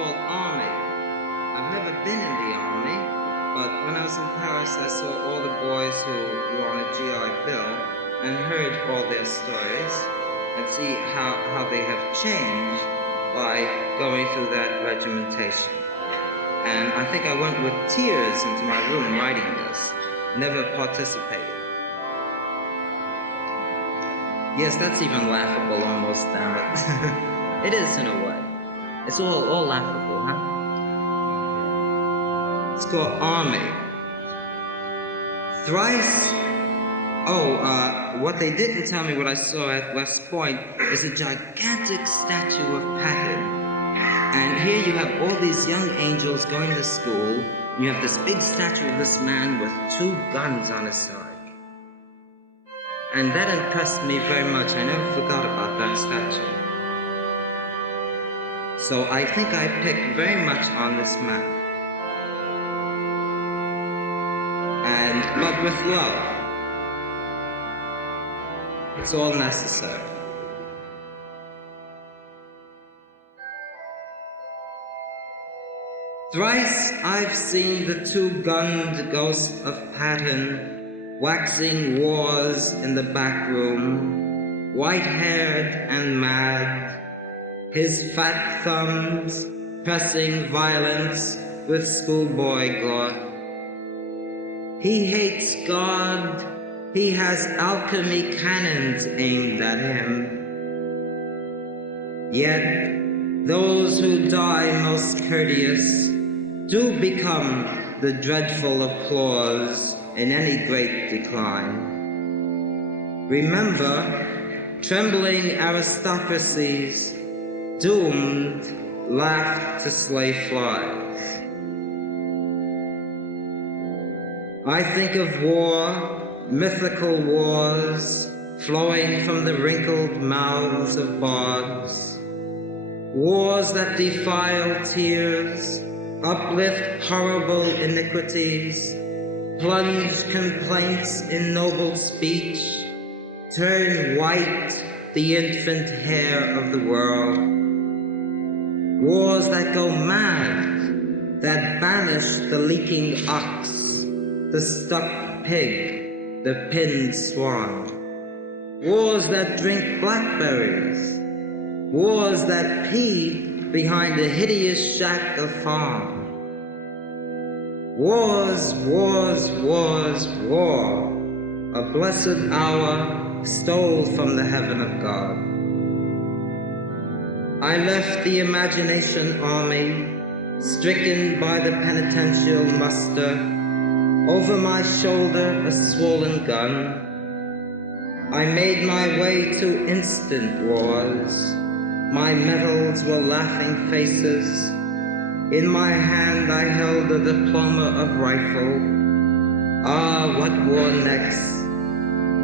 called Army. I've never been in the Army, but when I was in Paris, I saw all the boys who were on a GI Bill and heard all their stories and see how they have changed by going through that regimentation. And I think I went with tears into my room writing this, never participated. Yes, that's even laughable almost, damn it. It is in a way. It's all laughable, huh? It's called Army. Thrice. What they didn't tell me, what I saw at West Point, is a gigantic statue of Patton. And here you have all these young angels going to school, and you have this big statue of this man with 2 guns on his side. And that impressed me very much. I never forgot about that statue. So I think I picked very much on this map. But with love. It's all necessary. Thrice I've seen the 2-gunned ghost of Patton waxing wars in the back room, white-haired and mad, his fat thumbs pressing violence with schoolboy gaunt. He hates God, he has alchemy cannons aimed at him. Yet those who die most courteous do become the dreadful applause in any great decline. Remember, trembling aristocracies, doomed, laughed to slay flies. I think of war, mythical wars, flowing from the wrinkled mouths of bards. Wars that defile tears, uplift horrible iniquities, plunge complaints in noble speech, turn white the infant hair of the world. Wars that go mad, that banish the leaking ox, the stuck pig, the pinned swan. Wars that drink blackberries, wars that pee behind a hideous shack of farm. Wars, wars, wars, war. A blessed hour stole from the heaven of God. I left the imagination army, stricken by the penitential muster. Over my shoulder a swollen gun. I made my way to instant wars. My medals were laughing faces. In my hand I held a diploma of rifle. Ah, what war next?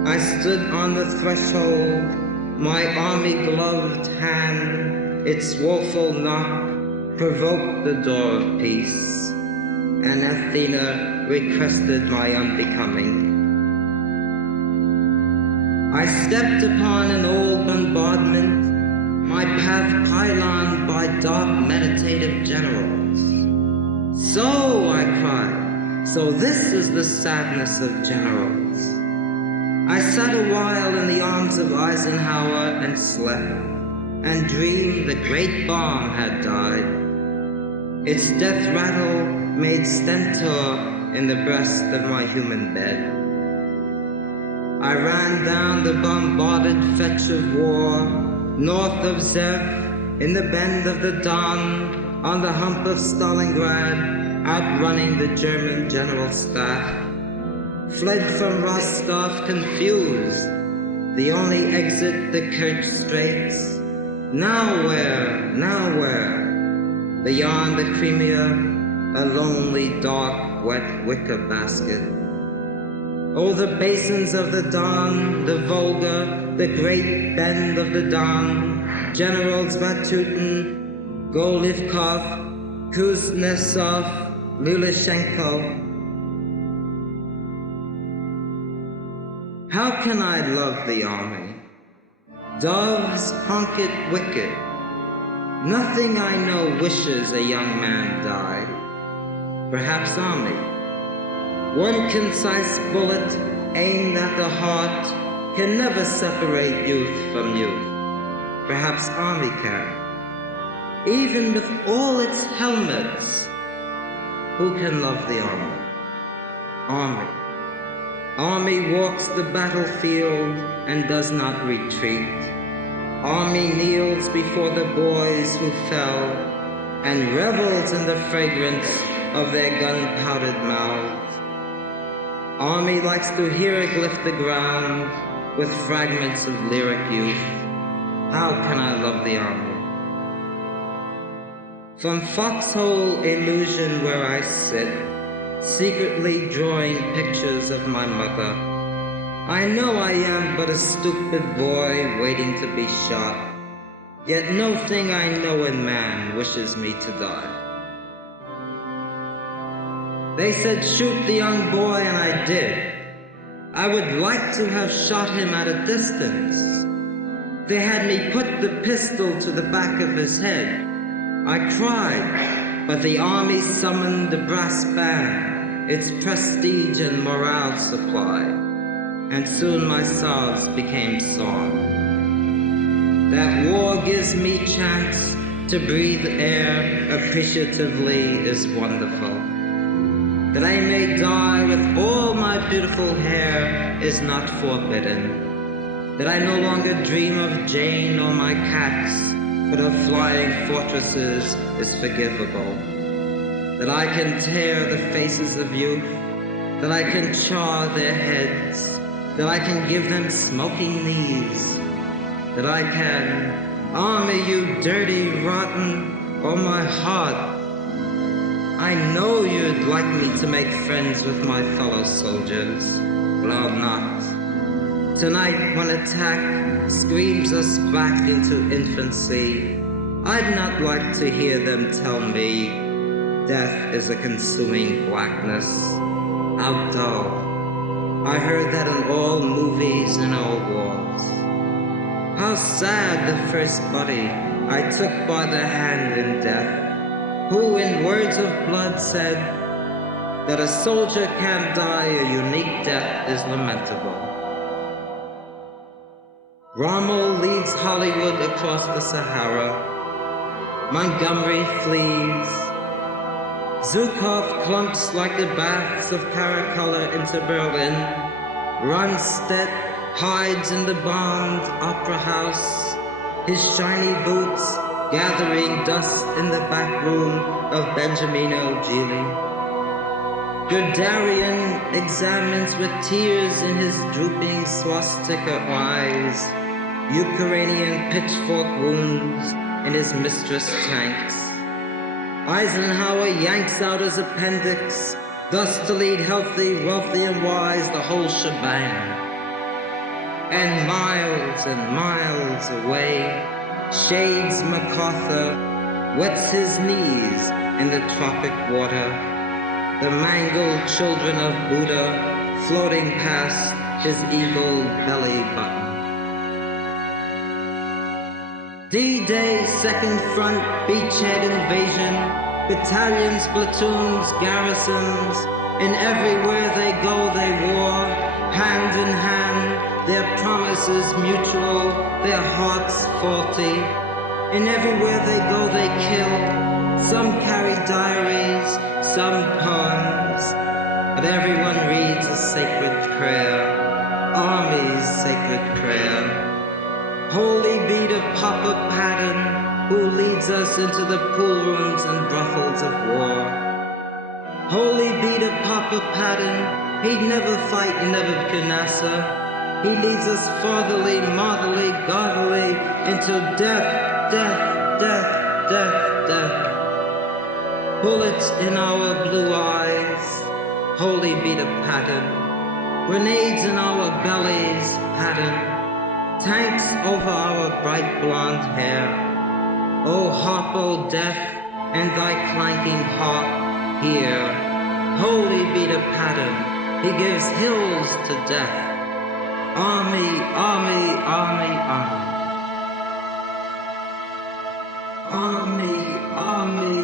I stood on the threshold, my army-gloved hand, its woeful knock provoked the door of peace, and Athena requested my unbecoming. I stepped upon an old bombardment, my path pyloned by dark meditative generals. So, I cried, so this is the sadness of generals. I sat a while in the arms of Eisenhower and slept, and dreamed the great bomb had died. Its death rattle made stentor in the breast of my human bed. I ran down the bombarded fetch of war, north of Zev, in the bend of the Don, on the hump of Stalingrad, outrunning the German general staff. Fled from Rostov confused, the only exit the Kerch Straits. Now where, now where? Beyond the Crimea, a lonely, dark, wet wicker basket. Oh, the basins of the Don, the Volga, the great bend of the Don, Generals Vatutin, Golivkov, Kuznetsov, Lulishenko. How can I love the army? Doves honk it wicked. Nothing I know wishes a young man died. Perhaps army. One concise bullet aimed at the heart can never separate youth from youth. Perhaps army can. Even with all its helmets, who can love the army? Army. Army walks the battlefield and does not retreat. Army kneels before the boys who fell and revels in the fragrance of their gun-powdered mouths. Army likes to hieroglyph the ground with fragments of lyric youth. How can I love the army? From foxhole illusion where I sit, secretly drawing pictures of my mother, I know I am but a stupid boy waiting to be shot, yet no thing I know in man wishes me to die. They said shoot the young boy, and I did. I would like to have shot him at a distance. They had me put the pistol to the back of his head. I cried, but the army summoned the brass band, its prestige and morale supply, and soon my sobs became song. That war gives me chance to breathe air appreciatively is wonderful. That I may die with all my beautiful hair is not forbidden. That I no longer dream of Jane or my cats, but of flying fortresses is forgivable. That I can tear the faces of youth, that I can char their heads, that I can give them smoking knees, that I can, army you dirty, rotten, oh my heart. I know you'd like me to make friends with my fellow soldiers, but I'll not. Tonight, when attack screams us back into infancy, I'd not like to hear them tell me death is a consuming blackness. How dull. I heard that in all movies and all wars. How sad the first buddy I took by the hand in death, who in words of blood said that a soldier can't die a unique death is lamentable. Rommel leads Hollywood across the Sahara. Montgomery flees. Zhukov clumps like the baths of Caracolor into Berlin. Ronstedt hides in the bombed opera house, his shiny boots gathering dust in the back room of Benjamino Gili. Gerdarian examines with tears in his drooping swastika eyes Ukrainian pitchfork wounds in his mistress' tanks. Eisenhower yanks out his appendix, thus to lead healthy, wealthy, and wise the whole shebang. And miles away, Shades MacArthur wets his knees in the tropic water, the mangled children of Buddha floating past his evil belly button. D-Day, Second Front, beachhead invasion, battalions, platoons, garrisons, and everywhere they go they war, hand in hand, their promises mutual, their hearts faulty. And everywhere they go they kill, some carry diaries, some poems, but everyone reads a sacred prayer, Army's sacred prayer. Holy be the Papa Patton, who leads us into the pool rooms and brothels of war. Holy be the Papa Patton, he'd never fight Nebuchadnezzar. He leads us fatherly, motherly, godly into death, death, death, death, death. Bullets in our blue eyes, holy be the Patton. Grenades in our bellies, Patton. Tanks over our bright blonde hair. O Harpo death and thy clanking harp here. Holy be the Patton, he gives hills to death. Army, army, army, army. me,